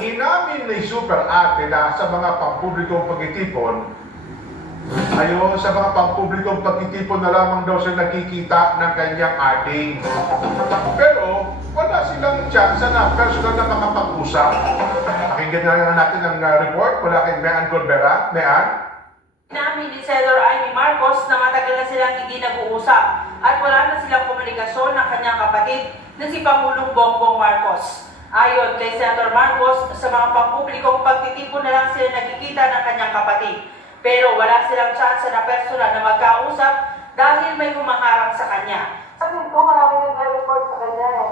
Inamin ni Super Ate na sa mga pampublikong pagtitipon, sa mga pampublikong pagtitipon na lamang daw siya nakikita ng kanyang ating. Pero wala silang tsansa na personal na makapag-usap. Pakinggan na natin ang report mula kay Mean Golbera. Mean? Inamin ni Senator Amy Marcos na matagal na silang hindi nag-uusap at wala na silang komunikasyon ng kanyang kapatid na si Pangulong Bongbong Marcos. Ayon kay Senator Marcos, sa mga pampublikong pagtitipon na lang sila nakikita ng kanyang kapatid. Pero wala silang chance na personal na magkausap dahil may humaharang sa kanya. Sabi ko, marami nag-report sa kanya eh.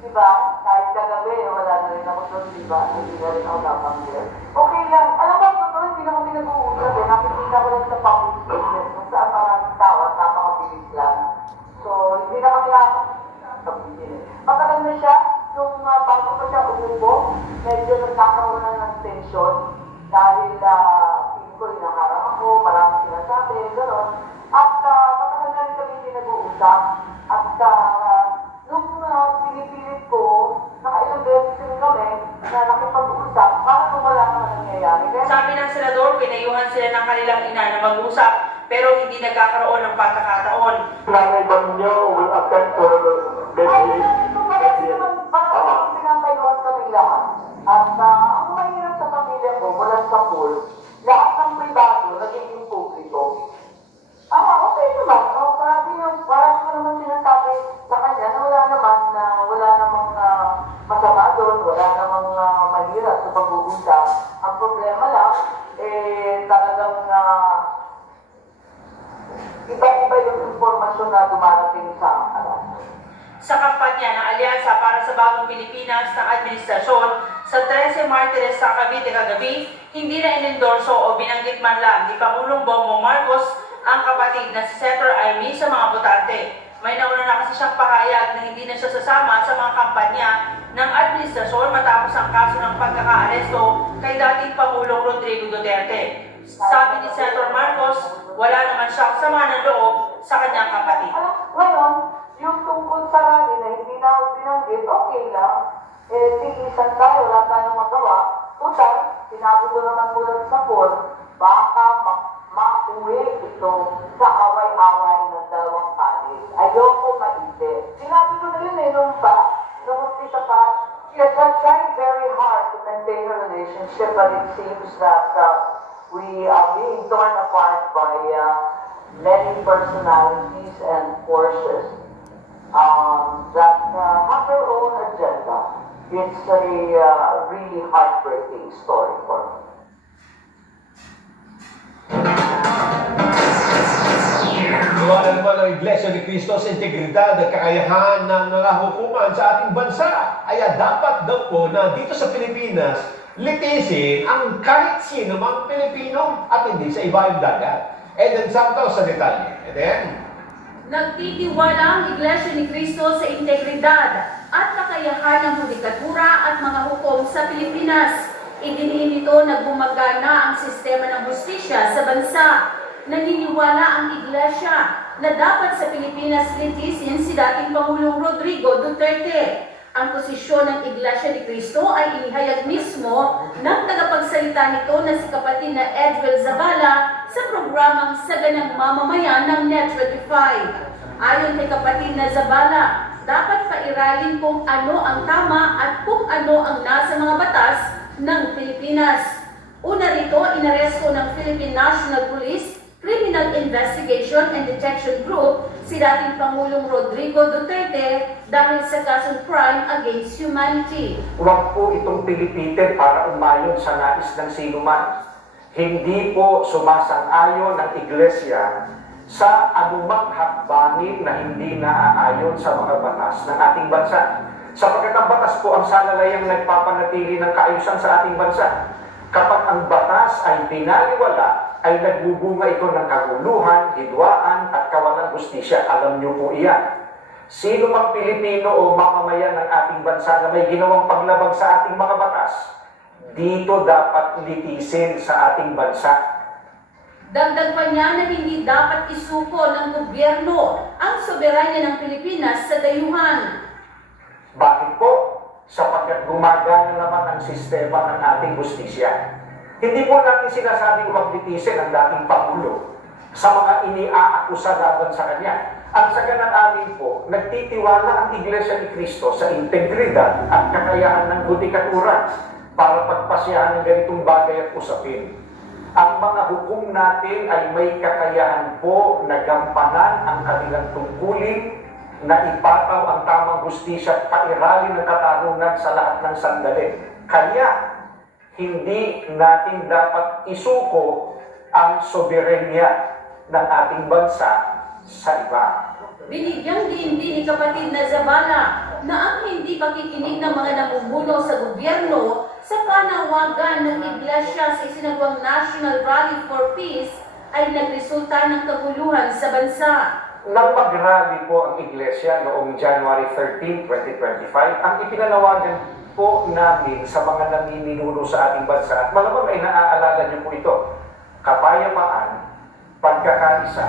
Diba? Kahit kagabi, wala na rin ako doon, diba? Hindi na rin ako napanggil. Okay lang. Alam mo, totoo, hindi na kami nag-uusap eh. Nakikita ko lang sa public spaces kung saan maraming tao at napakabilis lang. So, hindi na kami nakakabili. Matagal na siya, nung bago pa siya umubo, medyo nagkakaroon na ng tension dahil ko inaharap ako, maraming sinasabi, gano'n. At matagal na rin kami hindi nag-uusap. At nung pinipilit ko, nakailang beses rin kami na nakipag-uusap, parang wala naman nangyayari. Sabi ng senador, pinayuhan sila ng kanilang ina na mag-usap, pero hindi nagkakaroon ng pagkakataon. Nanay ba ninyo will attend to the ay, ito parang pinapayuhan kami lahat. At ang mahirap sa pamilya ko, mula sa pool, lahat ng privado, nagiging publiko. Okay naman. Parang ko naman sinasabi sa kanya na wala namang masama doon, wala namang mahirap sa pag-uusap. Ang problema lang, talagang iba-iba yung informasyon na dumarating sa Sa kampanya ng Alyansa para sa Bagong Pilipinas ng Administrasyon sa 13 Martires sa Cavite kagabi, hindi na inendorso o binanggit man lang ni Pangulong Bongbong Marcos ang kapatid na si Senator Amy sa mga botante. May nauna na kasi siyang pahayag na hindi na siya sasama sa mga kampanya ng administrasyon matapos ang kaso ng pagkakaaresto kay dating Pangulong Rodrigo Duterte. Sabi ni Senator Marcos, wala naman siyang sama ng loob sa kanyang kapatid. Ngayon, yung tungkol sa rally na hindi na ako binanggit, okay lang. Tigisan tayo, wala tayong magawa. Total, sinabi ko naman mula sa poll, baka mauwi ito sa away-away ng dalawang panig. Ayoko maisip. Sinabi ko na yun nung umpisa pa, yes, I tried very hard to maintain a relationship, but it seems that we are being torn apart by many personalities and forces that have their own agenda. It's a really heartbreaking story for me. Iwanan naman ang Iglesia ni Cristo sa integridad at kakayahan ng mga hukuman sa ating bansa. Kaya dapat daw po na dito sa Pilipinas, litisin ang kahit sino mang Pilipino at hindi sa iba yung dagat. Eden Santos sa detalye. Eden? Nagtitiwala ang Iglesia ni Cristo sa integridad at kakayahan ng hudikatura at mga hukom sa Pilipinas. Idiniin nito na gumagana ang sistema ng hustisya sa bansa. Naniniwala ang Iglesia na dapat sa Pilipinas litisin si dating Pangulong Rodrigo Duterte. Ang posisyon ng Iglesia ni Cristo ay inihayag mismo ng tagapagsalita nito na si kapatid na Edwel Zabala sa programang Saganang Mamamayan ng Net25. Ayon kay kapatid na Zabala, dapat pairalin kung ano ang tama at kung ano ang nasa mga batas ng Pilipinas. Una rito, inaresto ng Philippine National Police Criminal Investigation and Detection Group si dating Pangulong Rodrigo Duterte dahil sa kasong crime against humanity. Huwag po itong pilipitin para umayon sa nais ng sinuman. Hindi po sumasang-ayon ng Iglesia sa anumang hakbangin na hindi naaayon sa mga batas ng ating bansa. Sapagkat ang batas po ang salalayang nagpapanatili ng kaayusan sa ating bansa. Kapag ang batas ay binaliwala, ay nagbubunga ito ng kaguluhan, hidwaan at kawalang hustisya. Alam niyo po iyan. Sino mang Pilipino o mamamayan ng ating bansa na may ginawang paglabag sa ating mga batas, dito dapat litisin sa ating bansa. Dagdag pa niya na hindi dapat isuko ng gobyerno ang soberanya ng Pilipinas sa dayuhan. Bakit po? sapagkat gumagana naman ang sistema ng ating hustisya. Hindi po natin sinasabing huwag litisin ang dating Pangulo sa mga iniaakusa laban sa kanya. Ang saganang-amin po, nagtitiwala ang Iglesia ni Cristo sa integridad at kakayahan ng judikatura para pagpasyahan ng ganitong bagay at usapin. Ang mga hukom natin ay may kakayahan po na gampanan ang kanilang tungkulin na ipataw ang tamang hustisya at pairalin ng katarungan sa lahat ng sandali. Kaya, hindi natin dapat isuko ang soberenya ng ating bansa sa iba. Binigyang diin din ni kapatid na Zavala na ang hindi pakikinig ng mga namumuno sa gobyerno sa panawagan ng Iglesia sa isinagawang National Rally for Peace ay nagresulta ng kaguluhan sa bansa. Nang mag-rally po ang Iglesia noong January 13, 2025, ang ipinanawagan po namin sa mga namiminuno sa ating bansa, at malamang ay naaalala niyo po ito, kapayapaan, pagkakaisa,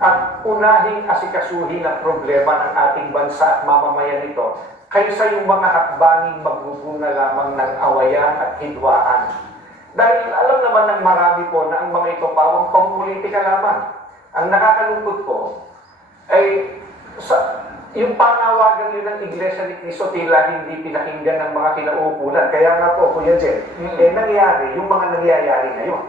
at unahing asikasuhin ang problema ng ating bansa at mamamayan nito kaysa yung mga hakbanging magbubunga lamang ng awayan at hidwaan. Dahil alam naman ng marami po na ang mga ito pawang pamumulitika lamang. Ang nakakalungkot po ay yung panawagan yun ng Iglesia ni Cristo tila hindi pinakinggan ng mga kinauukulan. Kaya nga po, Kuya Jen, nangyari yung mga nangyayari ngayon.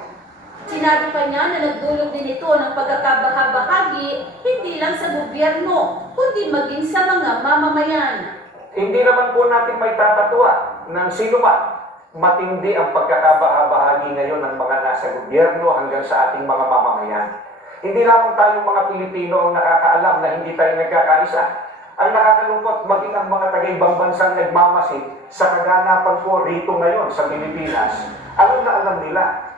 Sinabi pa niya na nagdulot din ito ng pagkakabahabahagi hindi lang sa gobyerno, kundi maging sa mga mamamayan. Hindi naman po natin may tatatwa ng sino man. Matindi ang pagkakabahabahagi ngayon ng mga nasa gobyerno hanggang sa ating mga mamamayan. Hindi lamang tayong mga Pilipino ang nakakaalam na hindi tayo nagkakaisa. Ang nakakalungkot, maging ang mga taga-ibang bansang nagmamasid sa kaganapan po rito ngayon sa Pilipinas, alam na alam nila